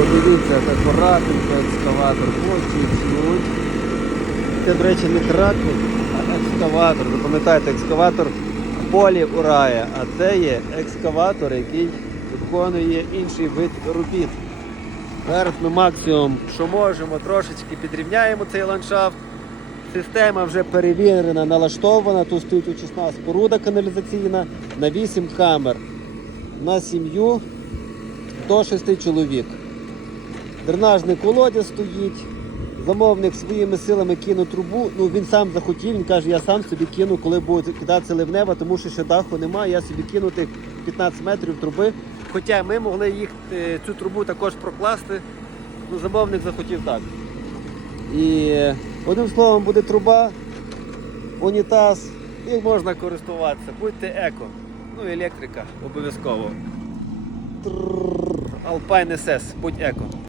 Подивіться, як акуратненько екскаватор по чуть-чуть. Це, до речі, не трактор, а екскаватор. Запам'ятайте, екскаватор в полі урає, а це є екскаватор, який виконує інший вид робіт. Зараз ми максимум, що можемо, трошечки підрівняємо цей ландшафт. Система вже перевірена, налаштована. Тут стоїть очисна споруда каналізаційна на 8 камер на сім'ю до 6 чоловік. Дренажний колодязь стоїть. Замовник своїми силами кинув трубу. Ну він сам захотів. Він каже, я сам собі кину, коли буде кидатися ливнева, тому що ще даху немає. Я собі кину тих 15 метрів труби. Хоча ми могли їх е, цю трубу також прокласти. Ну, замовник захотів так. І одним словом буде труба, унітаз, і можна користуватися. Будьте еко. Ну електрика обов'язково. Alpine SS, будь еко.